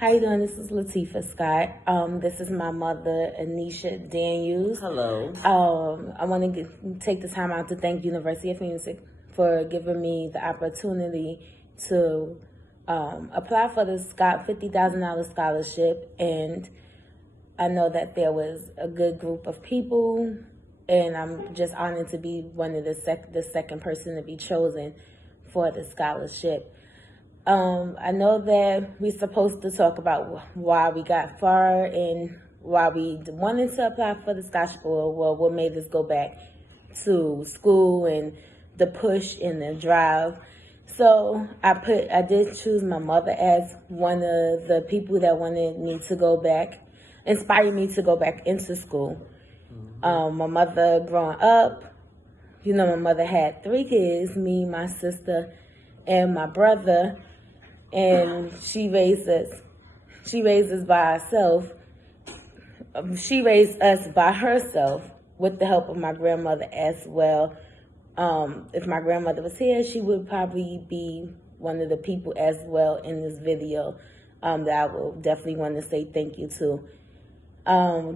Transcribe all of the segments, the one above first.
How you doing? This is Latifah Scott. This is my mother, Anisha Daniels. Hello. I want to take the time out to thank University of Phoenix for giving me the opportunity to apply for the $50,000 scholarship. And I know that there was a good group of people, and I'm just honored to be one of the second person to be chosen for the scholarship. I know that we're supposed to talk about why we got far and why we wanted to apply for the scholarship, or what made us go back to school and the push and the drive. So I did choose my mother as one of the people that wanted me to go back, inspired me to go back into school. My mother growing up, my mother had 3 kids, me, my sister, and my brother. And she raised us by herself. She raised us by herself with the help of my grandmother as well. If my grandmother was here, she would probably be one of the people as well in this video that I will definitely want to say thank you to.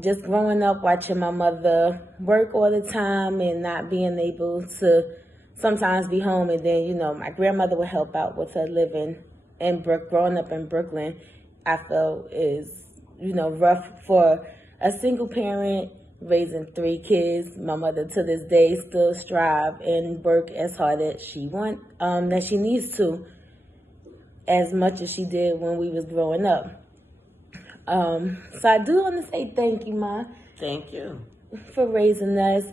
Just growing up, watching my mother work all the time and not being able to sometimes be home. And then, my grandmother would help out with her living. And growing up in Brooklyn, I felt is, rough for a single parent raising 3 kids. My mother to this day still strive and work as hard as she that she needs to, as much as she did when we was growing up. So I do want to say thank you, Ma. Thank you for raising us.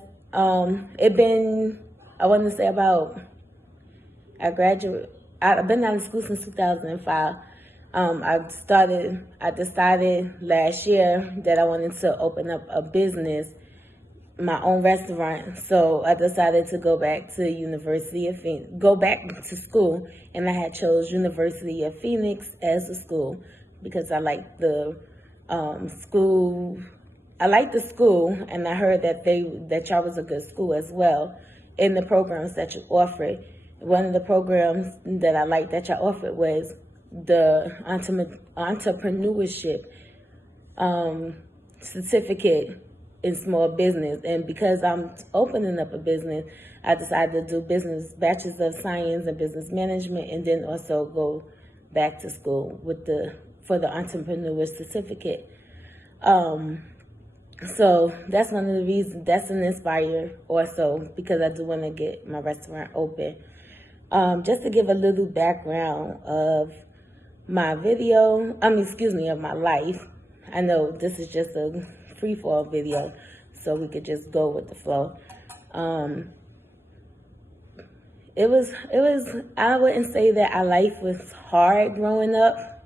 I've been out of school since 2005. I decided last year that I wanted to open up a business, my own restaurant. So I decided to go back to go back to school, and I had chose University of Phoenix as a school because I like the school. I like the school, and I heard that y'all was a good school as well in the programs that you offered. One of the programs that I liked that y'all offered was the entrepreneurship certificate in small business. And because I'm opening up a business, I decided to do Bachelor's of Science in Business Management, and then also go back to school for the entrepreneur certificate. So that's one of the reasons. That's an inspire also, because I do want to get my restaurant open. Just to give a little background of my of my life. I know this is just a free-fall video, so we could just go with the flow. I wouldn't say that our life was hard growing up,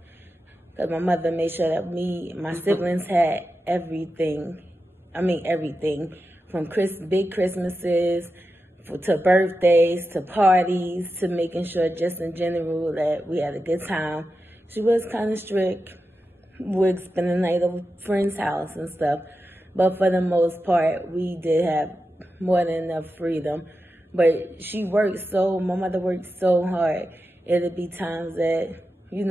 because my mother made sure that my siblings had everything. Everything from big Christmases, to birthdays, to parties, to making sure just in general that we had a good time. She was kind of strict. We'd spend the night at a friend's house and stuff. But for the most part, we did have more than enough freedom. But my mother worked so hard. It'd be times that, we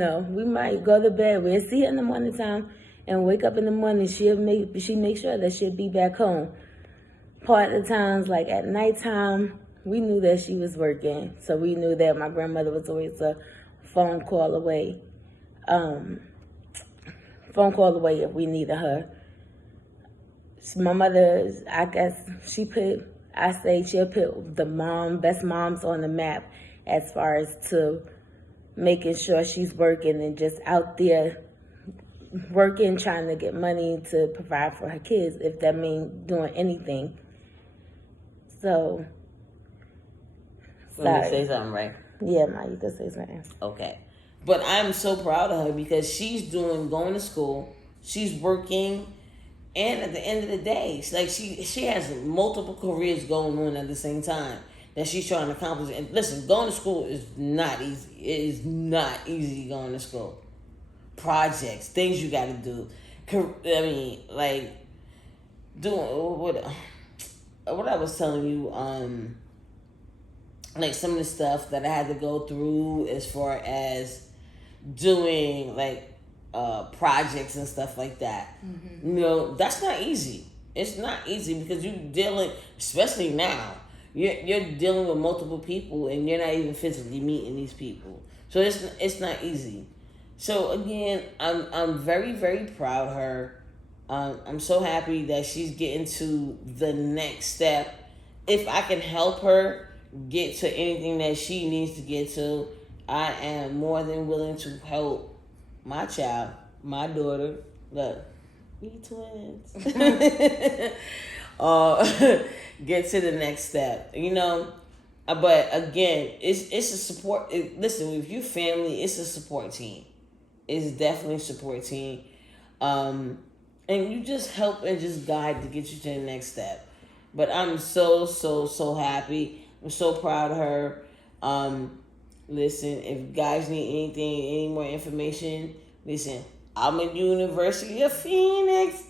might go to bed. We'd see her in the morning time and wake up in the morning. She'd make sure that she'd be back home. Part of the times, like at nighttime, we knew that she was working. So we knew that my grandmother was always a phone call away. If we needed her. My mother, I guess, she'll put the best moms on the map as far as to making sure she's working and just out there working, trying to get money to provide for her kids, if that means doing anything. So, let me say something, right? Yeah, Ma, you can say something. Okay. But I'm so proud of her because she's going to school, she's working, and at the end of the day, she has multiple careers going on at the same time that she's trying to accomplish. And listen, going to school is not easy. It is not easy going to school. Projects, things you got to do. Doing what I was telling you, some of the stuff that I had to go through as far as doing projects and stuff like that. You know, that's not easy. It's not easy because you're dealing, especially now, you're dealing with multiple people and you're not even physically meeting these people. So it's not easy. So again, I'm very, very proud of her. I'm so happy that she's getting to the next step. If I can help her get to anything that she needs to get to, I am more than willing to help my child, my daughter. Look, we twins. Get to the next step. You know, but again, it's a support. Listen, if you family, it's a support team. It's definitely a support team. And you just help and just guide to get you to the next step. But I'm so happy. I'm so proud of her. Listen, if guys need any more information, listen, I'm at University of Phoenix.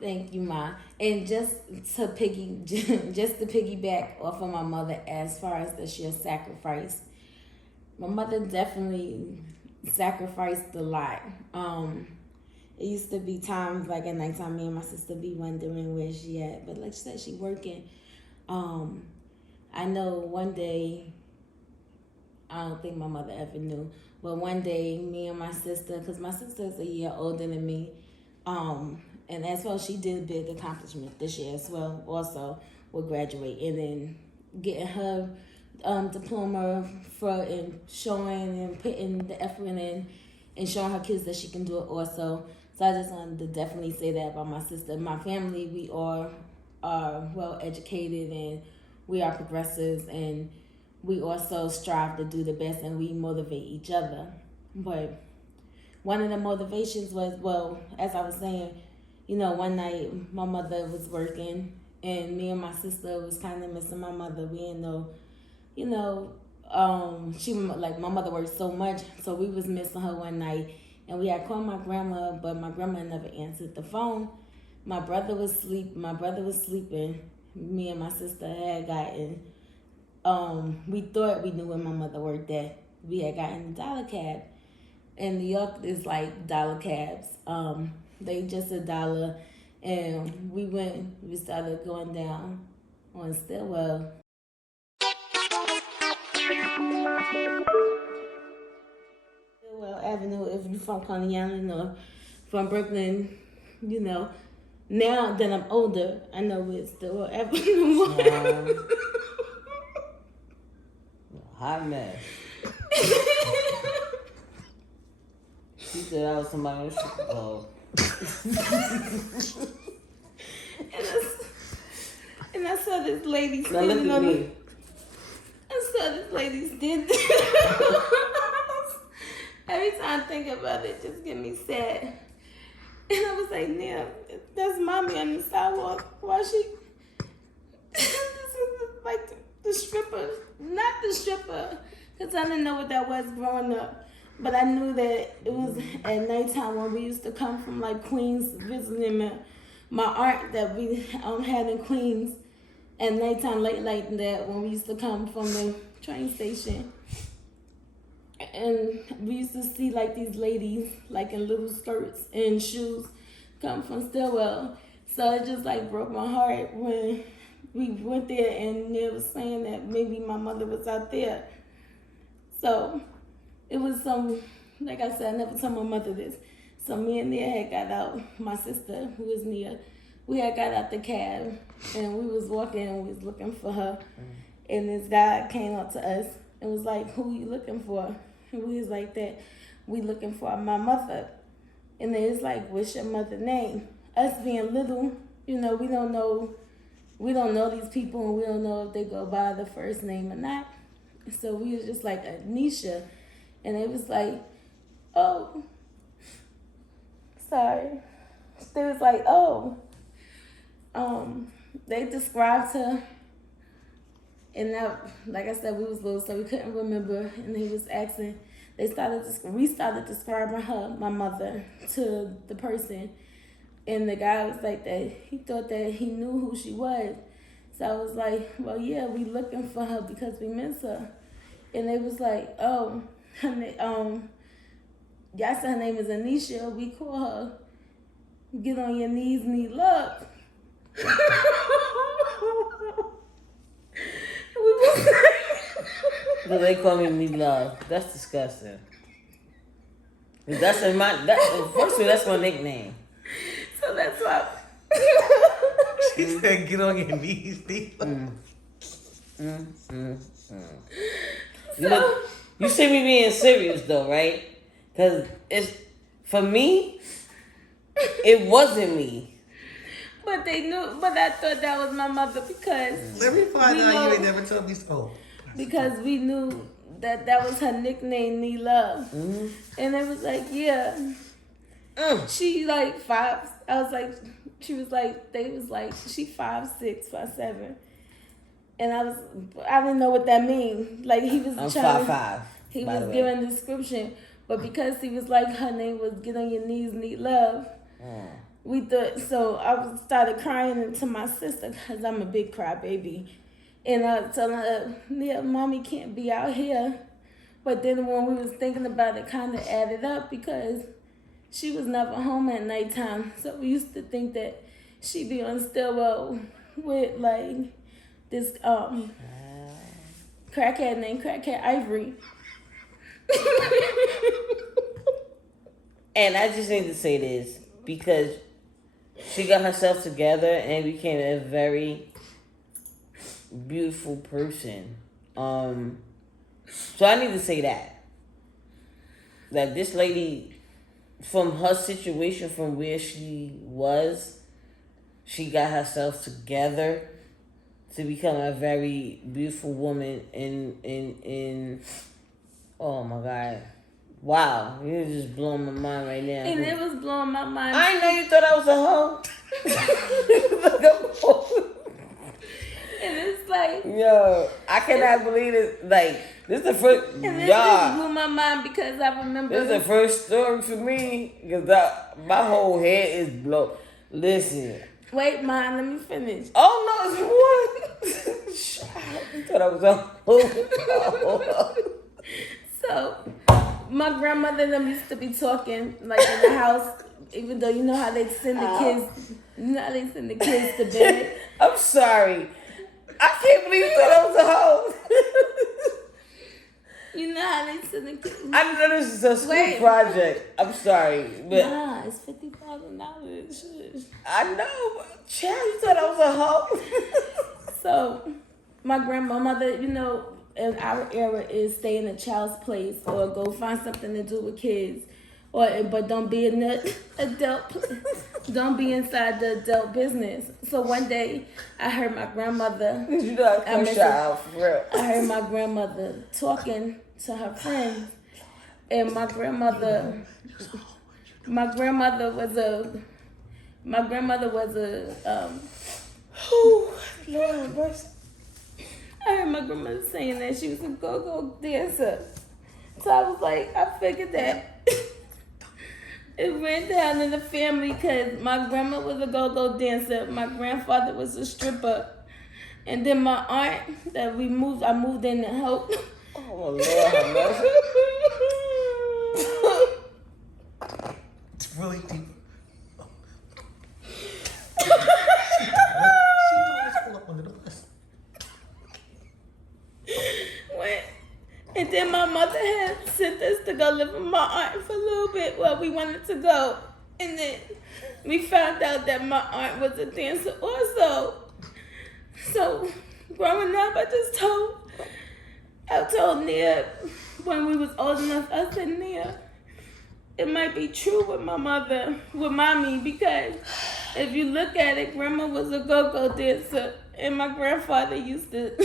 Thank you, Ma. And just to piggyback off of my mother as far as the sheer sacrifice, my mother definitely sacrificed a lot. It used to be times like at nighttime, me and my sister be wondering where she at. But like she said, she working. I know one day, I don't think my mother ever knew, but one day me and my sister, because my sister is a year older than me, and as well, she did a big accomplishment this year as well, also with graduating and getting her diploma and showing and putting the effort in and showing her kids that she can do it also. So I just wanted to definitely say that about my sister. My family, we all are well educated and we are progressives, and we also strive to do the best and we motivate each other. But one of the motivations was, well, as I was saying, you know, one night my mother was working and me and my sister was kind of missing my mother. We didn't know, you know, my mother worked so much, so we was missing her one night, and we had called my grandma, but my grandma never answered the phone. My brother was sleeping. Me and my sister had gotten, we thought we knew where my mother worked at. We had gotten a dollar cab. In New York, it's like dollar cabs. They just $1, and we started going down on Stillwell. Stillwell Avenue, if you're from Coney Island or from Brooklyn, you know. Now that I'm older, I know it's Stillwell Avenue. Hot mess. She said I was somebody in the strip club. And I saw this lady standing on me. I saw this lady standing. Every time I think about it, just get me sad. And I was like, "Nia, that's mommy on the sidewalk. Why she?" This is like the stripper, not the stripper, because I didn't know what that was growing up. But I knew that it was at nighttime when we used to come from like Queens visiting my aunt that we had in Queens at nighttime, late night, that when we used to come from the train station. And we used to see like these ladies like in little skirts and shoes come from Stillwell. So it just like broke my heart when we went there and they was saying that maybe my mother was out there. So it was like I said, I never told my mother this. So me and Nia had got out, my sister, who was Nia, we had got out the cab and we was walking and we was looking for her. And this guy came up to us and was like, "Who you looking for?" And we was like that, "We looking for my mother." And then it's like, "What's your mother's name?" Us being little, you know, we don't know these people and we don't know if they go by the first name or not. So we was just like, "Anisha." And it was like, "Oh, sorry." They was like, "Oh, they described her." And that, like I said, we was little, so we couldn't remember. And he was asking, we started describing her, my mother, to the person. And the guy was like that, he thought that he knew who she was. So I was like, "Well, yeah, we looking for her because we miss her." And they was like, "Oh," and y'all said her name is Anisha. We call her Get on Your Knees, Née Luv. So they call me Née Luv. That's disgusting. That's first of all, that's my nickname. So that's why. She said, "Get on your knees, Née Luv." You see me being serious though, right? Because it's for me. It wasn't me. But they knew. But I thought that was my mother because. Let me find out you ain't never told me so. Because we knew that was her nickname, Née Luv. Mm-hmm. And it was like, yeah. She like 5. I was like, she was like, they was like, she 5'6", 5'7". And I didn't know what that mean. Like he was I'm trying 5'5". He was giving a description. But because he was like, her name was Get on Your Knees, Née Luv. We thought, so I started crying into my sister because I'm a big crybaby. And I was telling her, yeah, mommy can't be out here. But then when we was thinking about it, kind of added up because she was never home at nighttime. So we used to think that she'd be on stairwell with like this crackhead named Crackhead Ivory. And I just need to say this because she got herself together and became a very beautiful person. So I need to say that this lady, from her situation, from where she was, she got herself together to become a very beautiful woman. In oh my God, wow, you're just blowing my mind right now. And it was blowing my mind. I know you thought I was a hoe. And it's like, yo, I cannot believe it. Like, this is the first, and this just blew my mind because I remember. This is the first story for me because my whole head is blown. Listen. Wait, Mom, let me finish. Oh, no, it's one. You thought I was a hoe. So, my grandmother and them used to be talking, like, in the house, even though you know how they send the kids, to bed. I'm sorry. I can't believe you thought I was a hoe. You know how they send the kids. I know this is a school project. I'm sorry, but nah, it's $50,000. I know, but child, you thought I was a hoe. So, my grandmother, you know, in our era is stay in a child's place or go find something to do with kids, but don't be in the adult. Don't be inside the adult business. So one day, I heard my grandmother. You know, I heard my grandmother talking to her friends, and my grandmother was a Lord have mercy. I heard my grandmother saying that she was a go-go dancer. So I was like, I figured that it went down in the family because my grandma was a go-go dancer. My grandfather was a stripper. And then my aunt I moved in to help. Oh, Lord have mercy. It's really deep. And then my mother had sent us to go live with my aunt for a little bit while we wanted to go. And then we found out that my aunt was a dancer also. So growing up, I told Nia when we was old enough, I said, Nia, it might be true with mommy, because if you look at it, grandma was a go-go dancer and my grandfather used to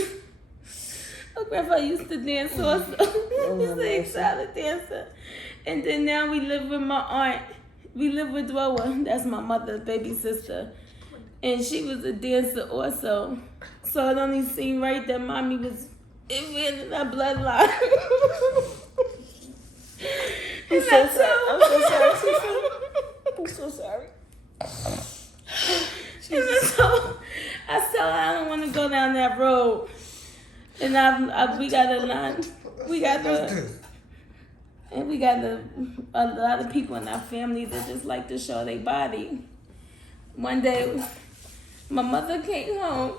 dance also. He's an excited dancer. And then now we live with my aunt. We live with Dwoa. That's my mother's baby sister. And she was a dancer also. So it only seemed right that mommy was in our bloodline. I'm so sorry. And so I said I don't want to go down that road. And we got to And we got a lot of people in our family that just like to show their body. One day, my mother came home.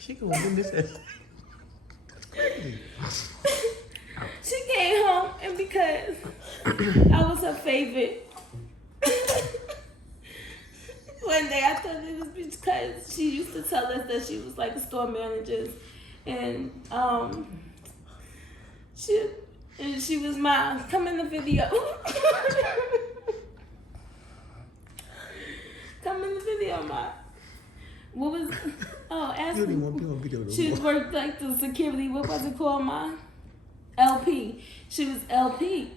She gonna do this. She came home, and because I was her favorite, one day I thought it was because she used to tell us that she was like store managers, and she was my come in the video. Come in the video, ma. What was ask You me. don't want to be on video. She worked like the security, what was it called, ma? LP. She was LP.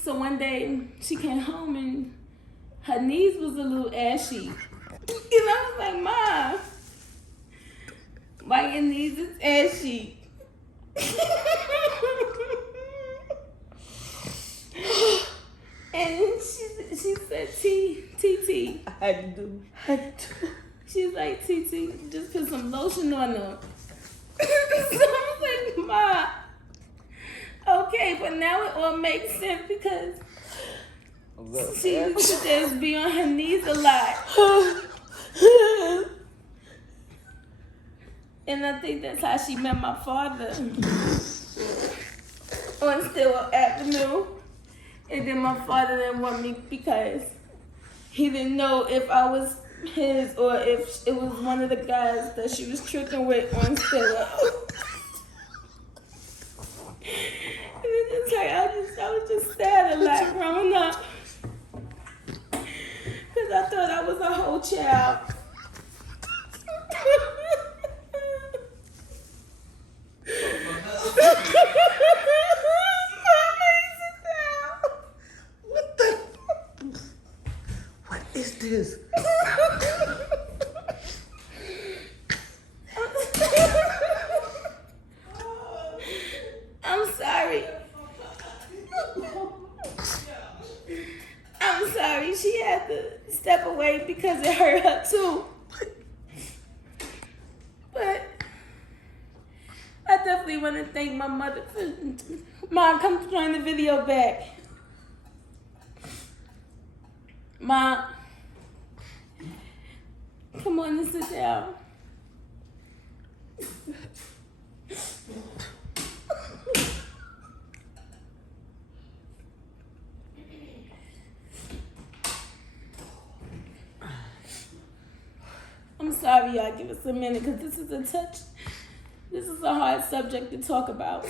So one day she came home and her knees was a little ashy. And I was like, Ma, why your knees is ashy? And she said, TT. I had to do. She's like, TT, just put some lotion on them. So I was like, Ma, okay, but now it all makes sense because she used to just be on her knees a lot. And I think that's how she met my father on Stillwell Avenue. And then my father didn't want me because he didn't know if I was his or if it was one of the guys that she was tricking with on Stillwell. And it's like I was just sad a lot growing up. Because I thought I was a whole child. What is this? I'm sorry. I'm sorry. She had to step away because it hurt her too. But I definitely want to thank my mother for... Mom, come join the video back. Mom, come on and sit down. I'm sorry, y'all. Give us a minute because this is a hard subject to talk about.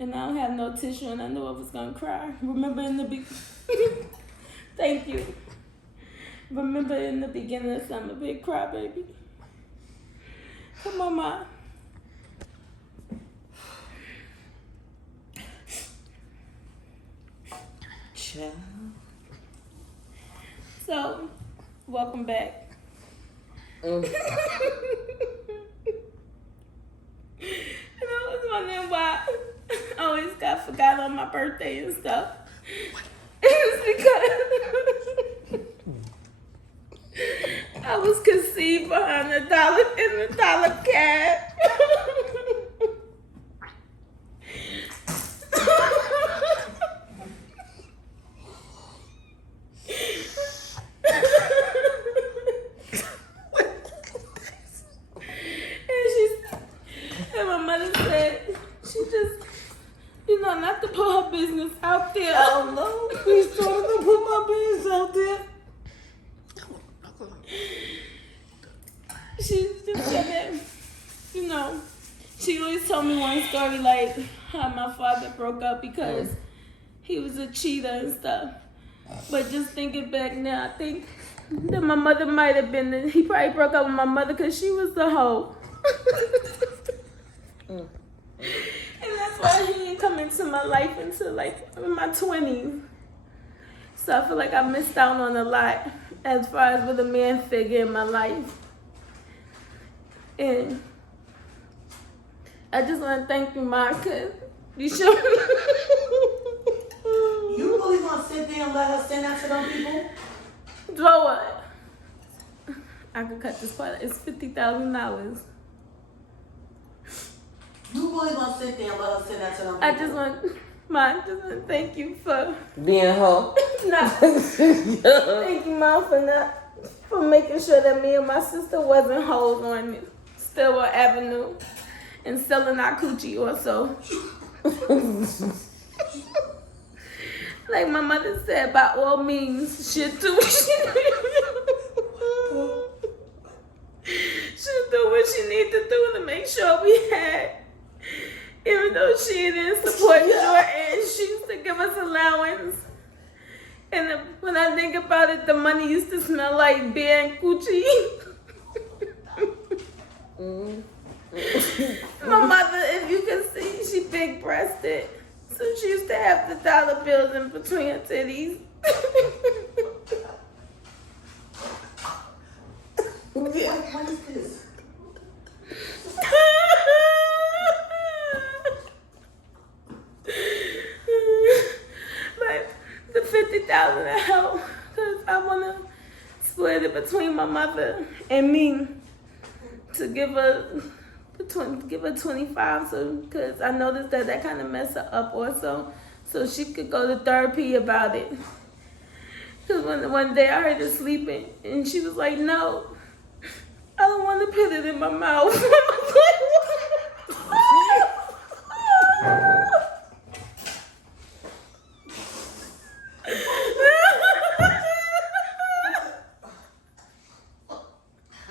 And I don't have no tissue and I knew I was gonna cry. Remember in the thank you. Remember in the beginning of summer, big crybaby. Come on, Ma. Child. So, welcome back. And I was wondering why I always got forgot on my birthday and stuff. It's because I was conceived behind $1 in $1 cash. And my mother said she just, not to put her business out there. Oh no, please don't put my business out there. She just said that, she always told me one story like how my father broke up because he was a cheater and stuff. But just thinking back now, I think that my mother might have been, he probably broke up with my mother because she was the hoe. And that's why he didn't come into my life until like in my 20s. So I feel like I missed out on a lot as far as with a man figure in my life. And I just want to thank you, Ma, because you showed me. You really gonna sit there and let her send that to them people? Do what? I could cut this part. It's $50,000. You really gonna sit there and let her send that to them people? I just want to thank you for Being her. Thank you, Mom, for making sure that me and my sister wasn't hoes on Stillwell Avenue and selling our coochie also. Like my mother said, by all means, shit do she'll do what she need to do to make sure we had. Even though she didn't support Jordan, she used to give us allowance. And when I think about it, the money used to smell like beer and coochie. My mother, if you can see, she big breasted. So she used to have the dollar bills in between her titties. What is this? Like the $50,000 help, cause I wanna split it between my mother and me to give her 25. So, cause I noticed that kind of messed her up also, so she could go to therapy about it. Cause one day I heard her sleeping and she was like, "No, I don't want to put it in my mouth." I was like,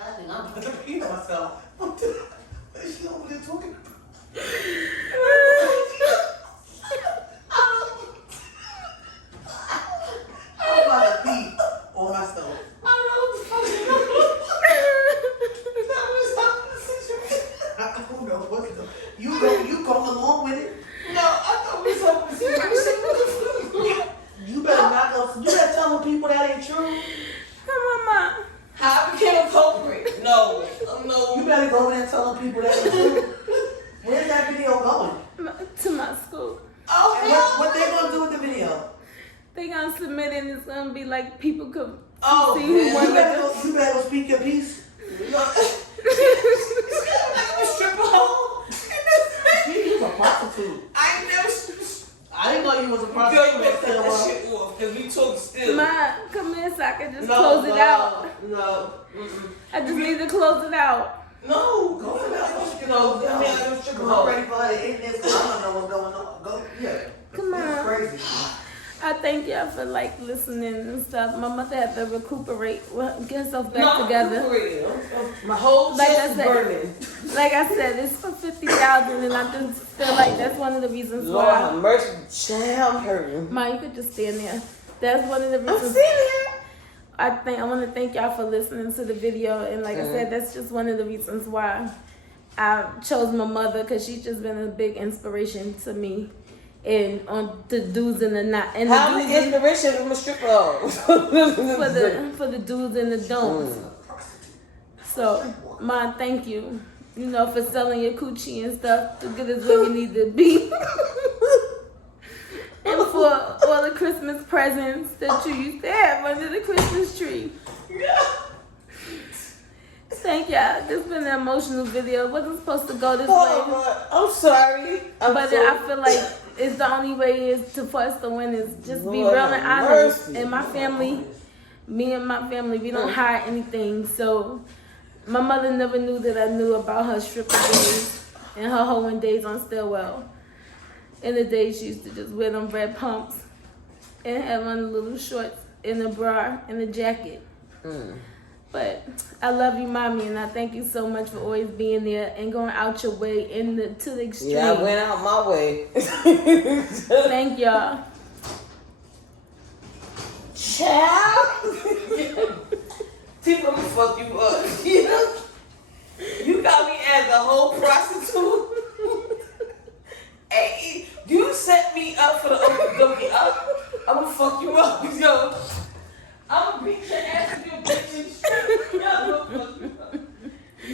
I think I'm gonna repeat myself. What is she over there talking? I'm about to pee on myself. I don't know what the. You go along with it? No, I thought we was You better not go. You better tell them people that ain't true. "Come on, Mom." How I became a culprit. No. You better go in and tell them people that ain't true. Where's that video going? To my school. Oh, And what they gonna do with the video? They gonna submit it and it's gonna be like people could Oh, see man. who You won better go speak your piece. No. You's a prostitute. I never. I didn't know you was a Girl, prostitute. you better cut that shit off, because we talk still. Ma, come here so I can just close it out. No. I just need to close it out. No. Go ahead. I'm ready for her to end this because I don't know what's going on. Go, yeah. Come This is on. crazy. I thank y'all for like listening and stuff. My mother had to recuperate, get herself back together. For real. My whole Like I chest is said, burning. Like I said, it's for $50,000, and I just feel like that's one of the reasons Lord why. have mercy. Child, I'm hurting. Ma, you could just stand there. That's one of the I'm reasons. sitting here. I want to thank y'all for listening to the video, and like I said, that's just one of the reasons why I chose my mother, because she's just been a big inspiration to me, and on the do's and the not, and How the many do's inspiration from a stripper? for the do's and the don'ts. So, Ma, thank you. You know, for selling your coochie and stuff to get us where we need to be. And for all the Christmas presents that you used to have under the Christmas tree. Thank y'all. This has been an emotional video. It wasn't supposed to go this way. I'm sorry. But I feel like it's the only way is for us to win is just be Lord real and have honest. mercy. And my family, me and my family, we don't hide anything. So my mother never knew that I knew about her stripper days and her hoeing days on Stillwell. In the days she used to just wear them red pumps and have on the little shorts and a bra and a jacket. But I love you, Mommy, and I thank you so much for always being there and going out your way to the extreme. Yeah, I went out my way. Thank y'all. Child. People gonna fuck you up. You know? You got me as a whole prostitute. Hey, you set me up for the okey-dokey up. I'm gonna fuck you up, yo. I'm gonna beat your ass with your bitch in the street. Yo, I'm gonna fuck you up.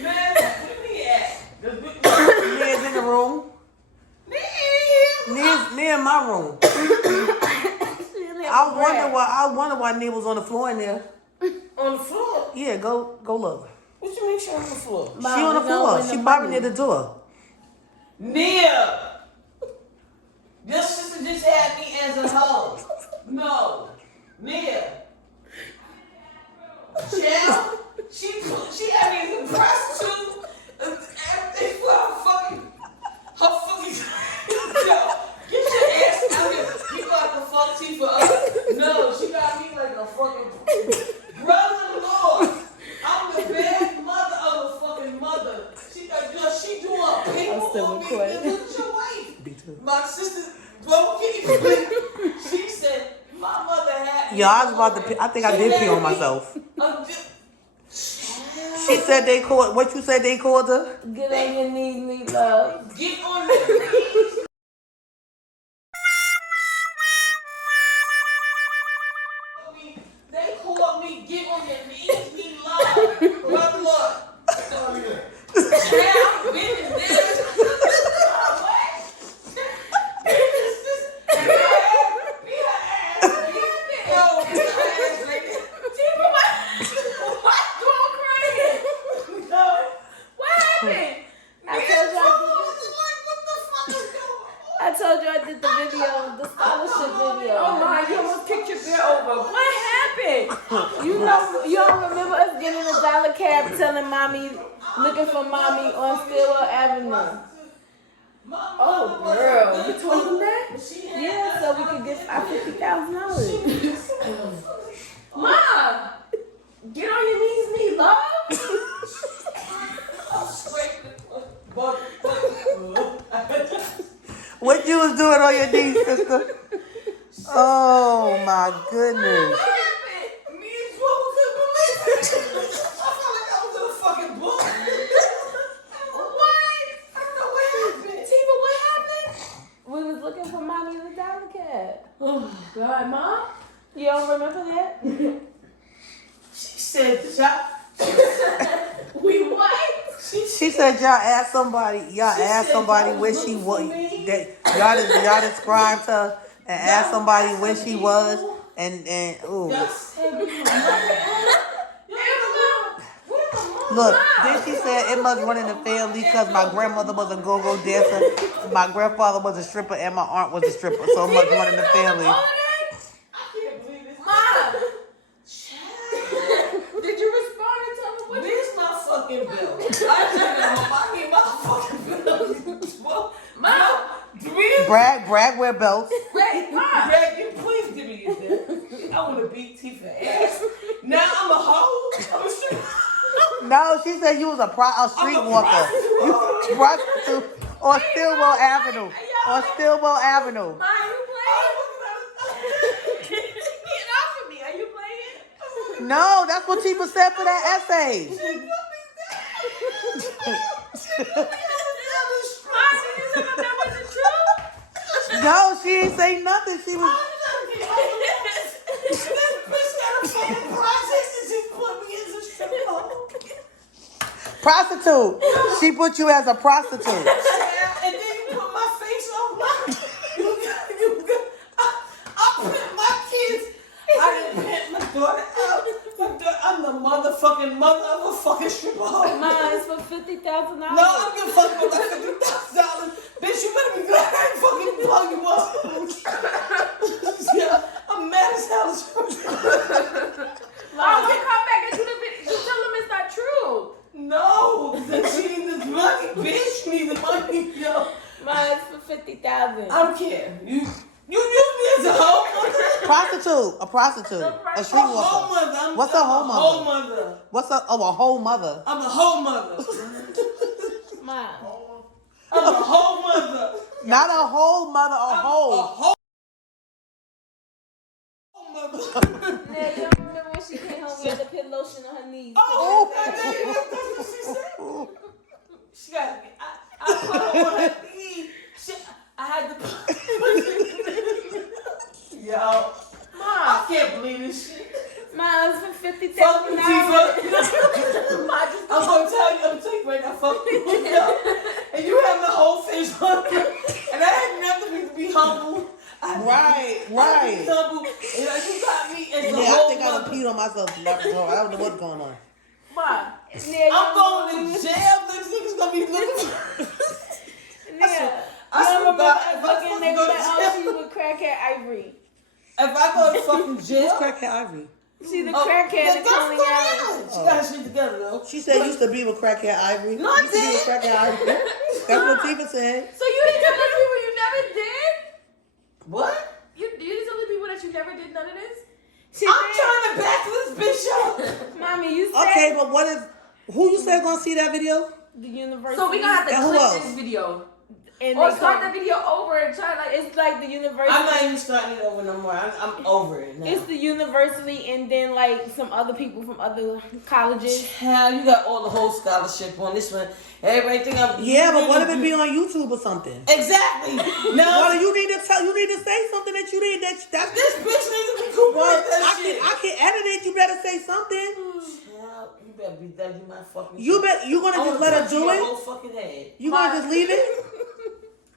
Man, what do you mean my room. I wonder why Née was on the floor in there. On the floor? Yeah, go look. What you mean she on the floor? She on the floor. She probably near the door. Nia! Your sister just had me as a hoe. No. Nia. Child, she had me as a prostitute. Everything for her fucking yo, get your ass out here. You got the fuck tea for us. No, she got me like a fucking brother-in-law. I'm the bad mother of a fucking mother. She doing a people on me. Look at your wife. My sister, she said, my mother had me. Yeah, I was about to pee. I think I did pee on myself. She said they called, what you said they called her? Get on your knees, Née Luv. Get on your knees. They called me, get on your knees, Née Luv. Brother, look. I've been in this. I told you I did the video, the scholarship video. Oh my, you almost kicked your beer over. What happened? You don't remember us getting a dollar cab telling mommy, looking for mommy on Stillwell Avenue. Oh girl, you told them that? Yeah, so we could get our $50,000. Mom, get on your knees, Née Luv. What you was doing on your knees, sister? Oh my goodness. What happened? Me and Joe couldn't believe it. I felt like I was in a fucking book. What? I don't know what happened. Tiva, what happened? We was looking for mommy in the dollar cab. Oh God, Mom. You don't remember that? She said, We what? She said y'all asked somebody where she was. That y'all described her and asked somebody where she was and ooh. Look, then she said it must run in the family because my grandmother was a go-go dancer, my grandfather was a stripper, and my aunt was a stripper, so it must run in the family. Mom, did you respond and tell me what? where's my fucking bill? I need my fucking bill. Mom, Brag wear belts. Wait, Mom. Greg, you please give me your bill. I want to beat T for ass. Now I'm a hoe. I'm a stripper. No, she said you was a street walker. You was a prostitute on Stillwell Avenue. On Stillwell Avenue. Mom, you playing? Get off of me. Are you playing? No, that's what Tifa said for that essay. Mom, did you tell them that wasn't true? No, she ain't say nothing. She was This bitch got a fucking process and she put me as a stripper. prostitute. She put you as a prostitute. And then you put my face on my. I put my kids. I didn't put my daughter out. I'm the motherfucking mother of a fucking stripper hoe. Mine's for $50,000. No, I'm gonna fuck with that $50,000. Bitch, you better be glad I ain't fucking plug you up. Yeah, I'm mad as hell. Mom, you come back and do the video. You tell them it's not true. No, she needs the money, bitch. She needs the money, yo. Mine's for $50,000. I don't care. You use me as a hoe mother. A prostitute. A street A hoe walker. mother. What's a hoe mother? Hoe mother. What's a whole mother? I'm a hoe mother. Mom. I'm a hoe mother. Not a whole mother, a A hoe. hoe mother. Now, you don't remember when she came home with the pit lotion on her knees? Oh, that's what she said. She got me. I put her on her knee. I had to put yo. Mom. I can't believe this shit. Mine's for $50,000. Fuck you, Tifa. I'm gonna tell you right now, fuck you. Yo. And you have the whole face on you. And I had nothing to be humble. Right. You got me as the I whole think I done mother. peed on myself in the laboratory. I don't know what's going on. Ma. I'm going to jail. This nigga's gonna be looking for. I remember fucking they were like, oh, she with crackhead Ivory. If I go to fucking jail, Who's crackhead Ivory? She the crackhead in Coney Island. She got her shit together though. She said used to be with crackhead Ivory. No, I used to be with crackhead Ivory. That's what Tifa said. So you didn't tell the people you never did? What? You didn't tell the people that you never did none of this? I'm trying to back this bitch up. Mommy, you said Okay, but what if who you said gonna see that video? the university. So we gonna have to And who clip else? this video. and Or they start come- the video over and try like It's like the university. I'm not even starting it over no more. I'm over it now. It's the university and then like some other people from other colleges. Hell, you got all the whole scholarship on this one. Everybody think I'm. Yeah, but what if it be on YouTube or something? Exactly. Well, No, you need to say something that you need that's this bitch needs to be cool well, with that shit. I can edit it. You better say something. Hell, you better be done. You my fucking. You gonna just let her do Your it? whole fucking head. You gonna just leave it?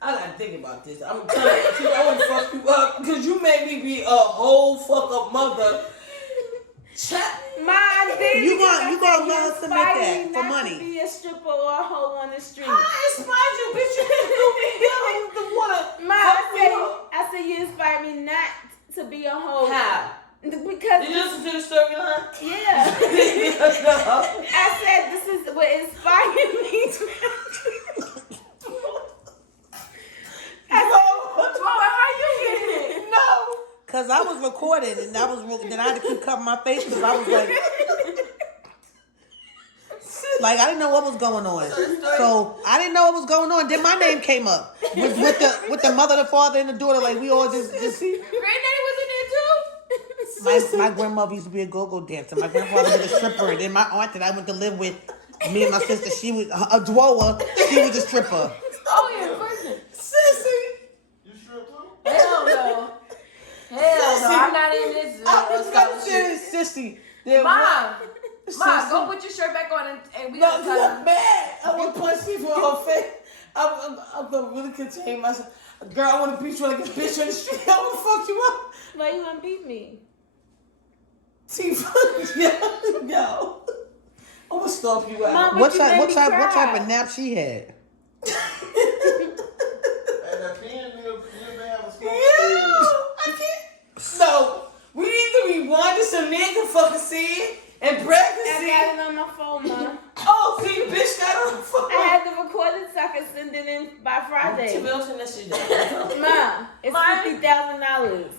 I gotta think about this. I'm telling you, I want to fuck you up because you made me be a whole fuck up mother. My thing. You gonna let her submit that for not money? To be a stripper or a hoe on the street. I inspired you, bitch. You didn't do me. You don't wanna. I said you inspired me not to be a hoe. How? Because Did you listen to the storyline? yeah. No. I said this is what inspired me to. how you getting it? No. Cause I was recording and then I had to keep covering my face because I was like I didn't know what was going on. So I didn't know what was going on. Then my name came up with the mother, the father, and the daughter. Like we all just Granddaddy was in there too? my grandmother used to be a go-go dancer. My grandfather was a stripper. And then my aunt that I went to live with, me and my sister, she was a dwoa. She was a stripper. Oh yeah, person. Sissy. You sure too? Hell no. Hell no, I'm not in this scholarship. Sissy. Mom, go put your shirt back on and we No, gonna because talk. I'm mad. I want to punch people in her face. I'm going to really contain myself. Girl, I want to beat you like a bitch on the street. I want to fuck you up. Why you wanna beat me? Yo. I'm going to stomp you out. Mom, What you made type me what type cry. of nap she had? And the pen will have a smoke. I can't. So, we need to rewind this so Née can fucking see it and Brad can I see got it. it on my phone, Mom. Oh, see, bitch got it on the phone. I had to record it so I could send it in by Friday. She will send that shit down. Mom, it's $50,000.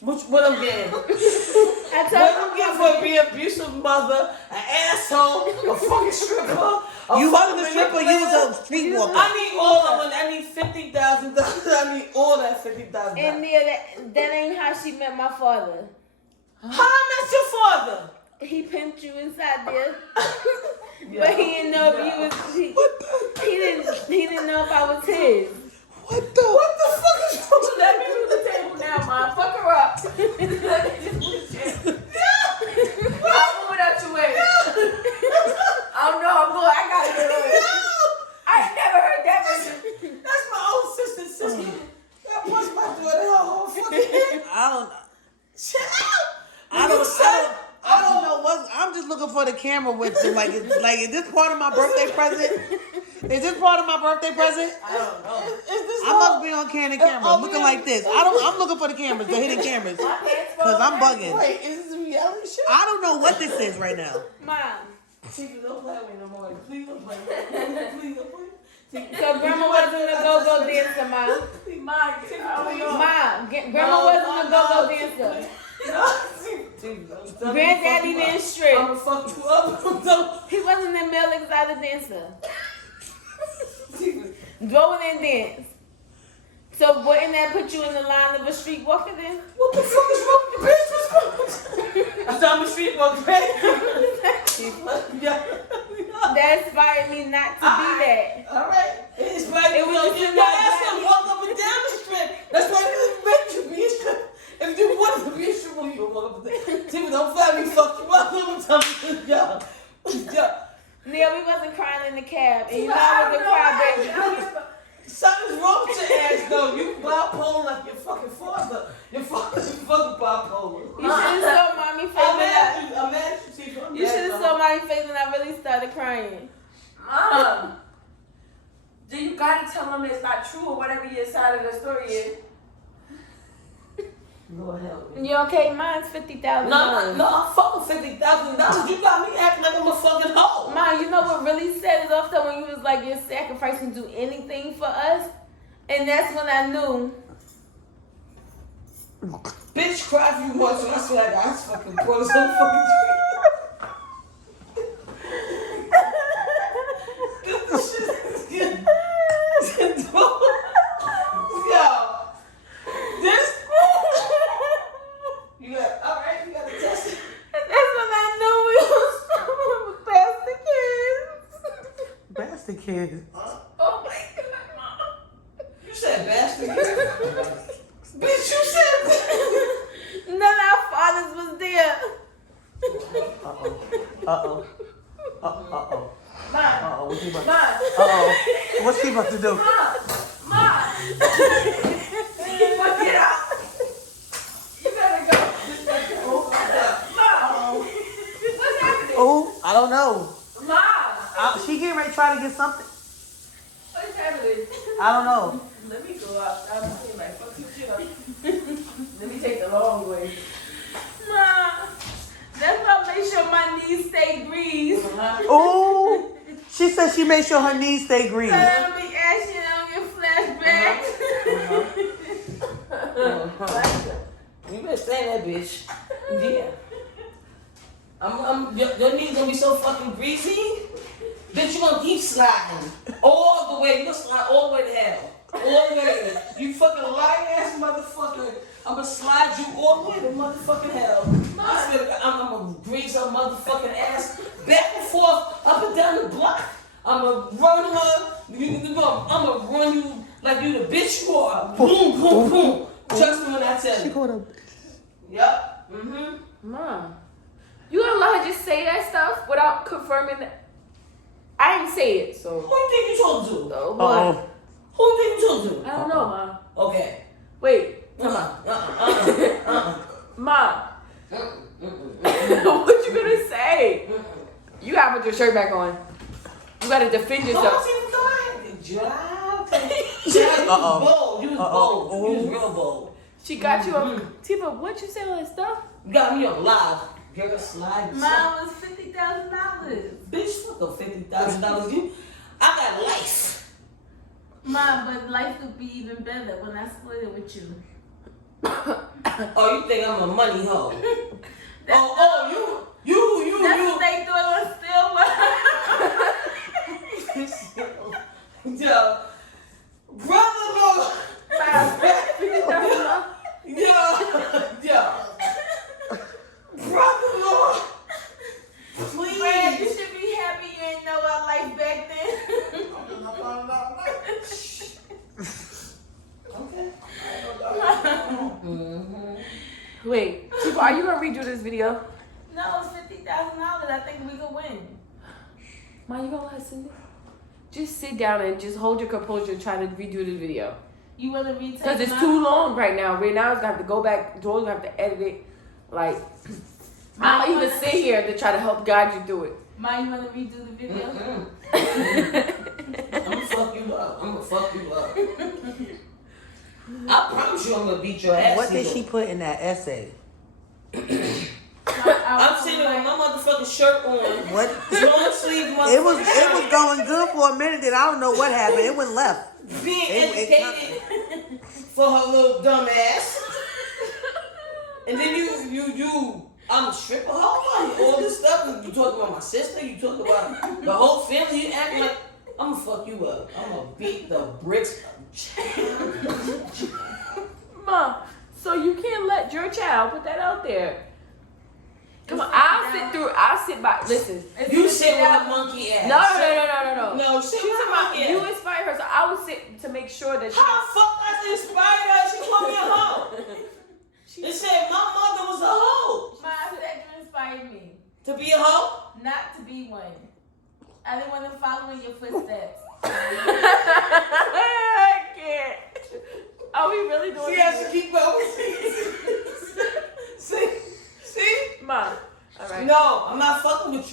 What I'm getting? I What told I'm getting for being an abusive mother, an asshole, a fucking stripper. You wasn't a stripper, you was a streetwalker. I need all of it. I need $50,000. I need all that $50,000. and that ain't how she met my father. How I met your father? He pimped you inside there, but he didn't know if you was. He didn't know if I was his. What the fuck is wrong with Let me move the table now, Mom. Fuck her up. Let me just move the chair. I'll move it out your way. Oh no, I'm going. I gotta get it. I ain't never heard that version. That's my old sister. I punched my daughter in her whole fucking head. Shut up. I don't know what. I'm just looking for the camera with the, is this part of my birthday present? Is this part of my birthday present? I don't know. Is this I must be on candid camera, looking like this. I'm looking for the cameras, the hidden cameras, because I'm bugging. Wait, is this a reality show? I don't know what this is right now. Mom, Chica, don't play with me no more. Please don't play with me. Please don't play with me. so Grandma wasn't a go-go dancer, Mom. Grandma wasn't a go-go dancer. Granddaddy didn't strip. I'm gonna fuck you up. He wasn't a male exotic dancer. Go in and dance. So wouldn't that put you in the line of a streetwalker then? What the fuck is wrong with the bitch? What's wrong? I thought I'm a streetwalker, That inspired me not to be that. Alright. It inspired It me. was just Your ass can walk up and down the strip. That's why you meant to be a stripper. If you wanted to be a stripper, you would walk up and down. Timmy, don't find me, fuck you up. I'm telling you, yo. Neil, we wasn't crying in the cab, and you know I was a crybaby. Something's wrong with your ass, though. You bipolar like your fucking father. Your father. tell them it's not true or whatever your side of the story is. Lord help me. You okay? Mine's $50,000. No, I'm fucking $50,000. You got me acting like I'm a fucking hoe. Ma, you know what really set it off though when you was like, you're sacrificing to do anything for us? And that's when I knew. Bitch, cry if you want to. I swear to God, I fucking poured some fucking drink. This shit is getting... Yo. This... You got... Alright, you got to test it. And that's when I knew we was bastard kids. Bastard kids. Oh my God. You said bastard. Bitch, you said... None of our fathers was there. Uh-oh. Ma. Uh-oh. What's she about to Ma. Uh-oh. What's she about to do? Ma. Get out. You gotta go. Ma. What's happening? Oh, I don't know. Ma. She getting ready to try to get something. What's happening? I don't know. Let me go out. I'm saying like, fuck you, shit up. Let me take the long way. Ma, that's why I make sure my knees stay greased. Oh, she said she made sure her knees stay greased. So I don't be ashy and I don't get flashbacks. You better stay that bitch. Yeah. Your knees gonna be so fucking greasy. Bitch, you gonna keep sliding all the way. You gonna slide all the way to hell. All the way there. You fucking lying ass motherfucker. I'm gonna slide you all the way to motherfucking hell. I said, I'm gonna grease her motherfucking ass back and forth, up and down the block. I'm gonna run her. I'm gonna run you like you the bitch you are. Boom, boom, boom. Trust me when I tell She you. called her. Yup. Mom, you gonna let her just say that stuff without confirming that? I didn't say it, so. Who you think you told to? Oh, what? Uh-oh. Who you think you told to? I don't know, Mom. Okay. Wait, come on. Mom, what you gonna say? You gotta put your shirt back on. You gotta defend yourself. You was bold. You was real bold. She got you up. Tifa, what you say all that stuff? You got me up live. Girl, slide. Mine was $50,000. Bitch, fuck up $50,000. I got life. Mom, but life would be even better when I split it with you. Oh, you think I'm a money hoe? That's you. what they do on Stillwater. Yo, brother, Lord. Yo. Brother, Lord. Please. Man, you should be happy you didn't know our life back then. Okay. Wait, Tifa, are you gonna redo this video? No, it's $50,000. I think we could win. Ma, you gonna let her send it? Just sit down and just hold your composure and try to redo this video. You want to retake Because it's mine? too long right now. Right now, it's gonna have to go back. Joel's gonna have to edit it. Like, I'll even sit here to try to help guide you through it. Ma, you want to redo the video? I'm gonna fuck you up. I promise you I'm gonna beat your ass. What did she put in that essay? I'm sitting with my motherfucking shirt on. What? Long sleeve motherfucking It was going good for a minute, then I don't know what happened. It went left. being educated for her little dumb ass. And then I'm a stripper hoe, all this stuff. You talking about my sister, you talking about the whole family, you acting like I'm gonna fuck you up. I'm gonna beat the bricks. Mom, so you can't let your child put that out there. Come on, I'll sit by, listen. You sit with a monkey ass. No. No, sit with a monkey ass. You inspired her, so I would sit to make sure that she. How the fuck I inspired her? She called me a hoe. They said my mother was a hoe. Ma, I said you inspired me. To be a hoe? Not to be one. I didn't want to follow in your footsteps. I can't. Are we really doing She this? has to keep going. See? Mom, all right. No, I'm not fucking with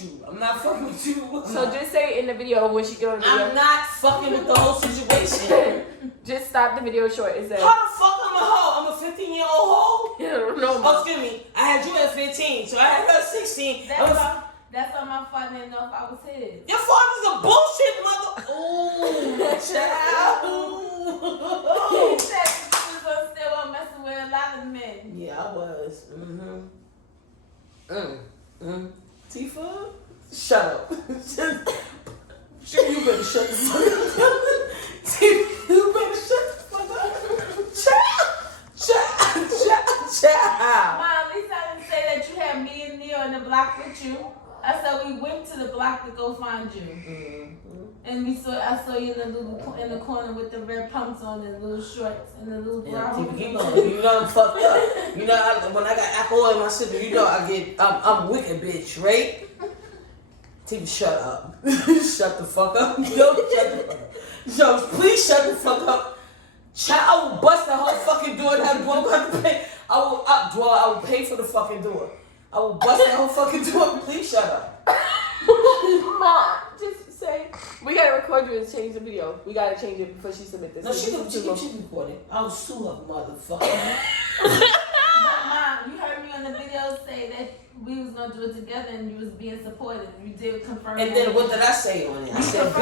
you. So just say in the video when she get on the video. I'm not fucking with the whole situation. shit. Just stop the video short. It says, How the fuck I'm a hoe? I'm a 15-year-old hoe? I don't know. Oh, excuse me. I had you at 15, so I had her at 16. That's why my father didn't know if I was his. Your father's a bullshit mother. Ooh, child. He said she was still messing with a lot of men. Yeah, I was. Tifa, shut up. You better shut the fuck up. Tifa, you better shut the fuck up. Child. Mom, at least I didn't say that you had me and Neil in the block with you. I said we went to the block to go find you. And I saw you in the corner with the red pumps on and little shorts and the little bra. Keep going. You know I'm fucked up. You know when I got alcohol in my system, you know I'm wicked, bitch, right? Tifa, shut up. Shut the fuck up. Yo, shut the fuck up. Yo, please shut the fuck up. Child, I will bust the whole fucking door and have door have to pay. I will pay for the fucking door. I will bust that whole fucking door. Please shut up. Mom, just say, we gotta record you and change the video. We gotta change it before she submit this. No, she can record it. I'll sue her, motherfucker. But Mom, you heard me on the video say that we was gonna do it together and you was being supportive. You did confirm. And then what did I say on it? I said,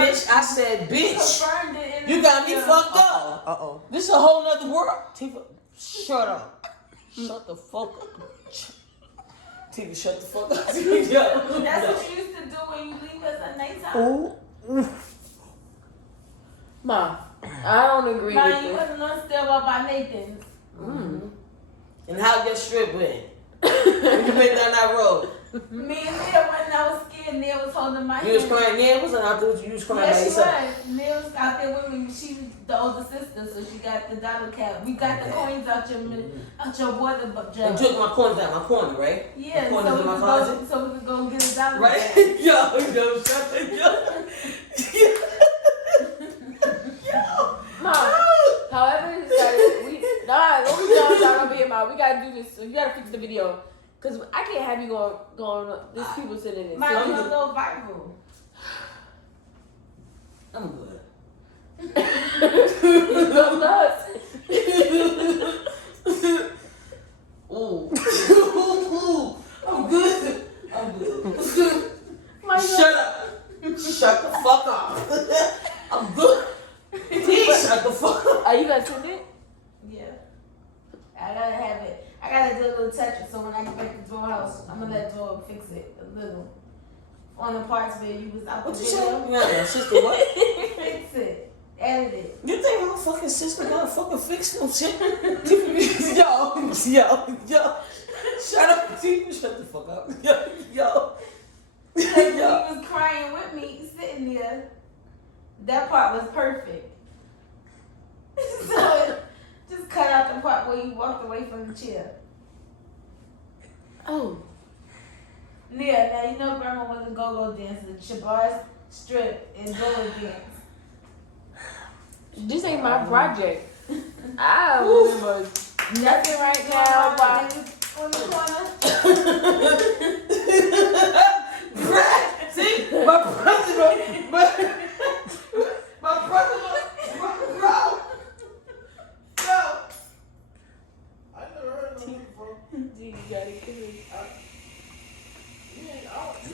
bitch. Confirmed it in You got me fucked up. Uh-oh. This is a whole nother world. Tifa, shut up. Shut the fuck up. Tifa, shut the fuck up. That's what you used to do when you leave us at nighttime. Mom, I don't agree Mom, with you this. wasn't on still up by Nathan's. And how your strip went? When you went down that road. Me and Neil went and I was scared. Neil was holding my hand. You was crying. Yeah, it wasn't out there with you. You was crying by Yeah, she yourself. was. Neil was out there with me. She was the older sister, so she got the dollar cap. We got the coins out your water jug. And took my coins out my corner, right? Yeah, my so coins we, in my could closet. go, so we could go get a dollar Right? cap. Yo, shut the Mom, however it started, what we don't talk over here, Mom. We gotta do this. So you gotta fix the video. Cause I can't have you going. There's people sitting in this. Mine So was a little viral. I'm good. Ooh. I'm good. I'm good. Shut up. Shut the fuck up. I'm good. Please shut the fuck up. Are you gonna send it? Yeah. I gotta have it. I gotta do a little touch so when I get back to Door House, I'm gonna let Door fix it a little. On the parts where you was out the What you video. say? Yeah, sister, what? Fix it. Edit it. You think my fucking sister gotta fucking fix no shit? Yo. Shut up, Tifa. Shut the fuck up. Yo. Because when he was crying with me, sitting there, that part was perfect. So just cut out the part where you walked away from the chair. Oh. Yeah, now you know Grandma was a go-go dancer, Shabar's strip and go-go dance. This ain't my project. I don't remember nothing right now. But On the corner. See? My brother, bro. Yo. I never heard of him before. you gotta get it.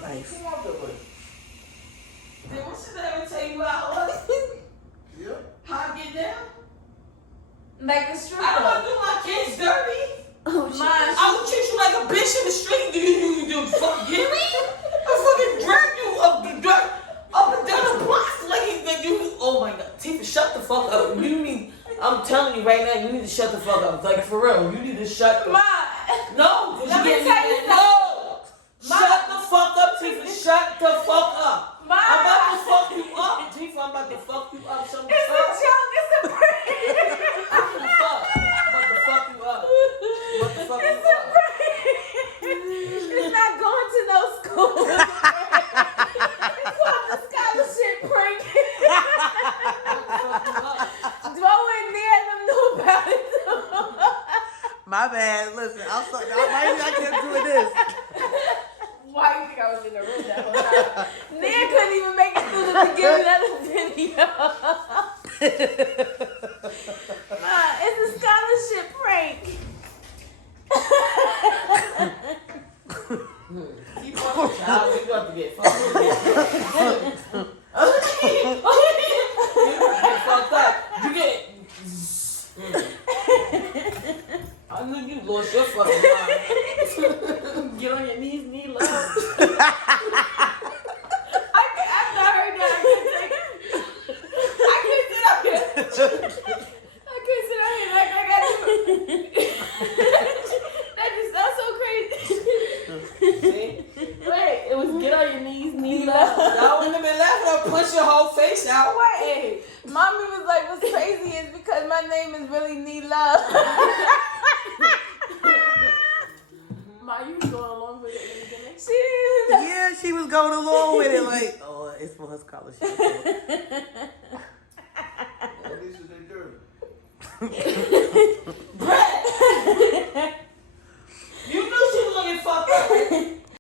Nice. Come out that way. Did what should I ever tell you how I was? Yeah. How I get down? Like a stripper. I don't want to do my kids dirty. Oh, shit. Mine, I would treat you like a bitch in the street. Do you fucking get me? I fucking drag you up and down the block like you. Oh my god, Tifa, shut the fuck up. I'm telling you right now, you need to shut the fuck up. Like for real, you need to shut the. mine. No, because Let you me get tell you me. No, shut the fuck up, Tifa. Shut the fuck up. Mine. I'm about to fuck you up, Tifa. I'm about to fuck you up. Some It's a joke. It's a prank. I don't give a fuck. I'm about to fuck you up. I'm about to fuck you It's a up. prank. It's not going to no school. It's called the scholarship prank. Throw in there and them knew about it. My bad. Listen, I'm sorry. Why I kept doing this? Why do you think I was in the room that whole time? Nia couldn't even make it through the beginning of the video. It's a scholarship prank. Keep on, child. We about to get fucked up. You get fucked up. You get. I knew you lost your fucking mind. Get on your knees, Née Luv. I've not heard that. I can't sit up here. I couldn't sit up here like I got to. That just sounds so crazy. See? Wait, it was get on your knees, Née Luv. Y'all wouldn't have been laughing. I'll punch your whole face out. Wait, mommy was like, what's crazy is because my name is really Née Luv. Ma, you was going along with it in the beginning? Yeah, she was going along with it like, oh, it's for her scholarship. At least they dirty.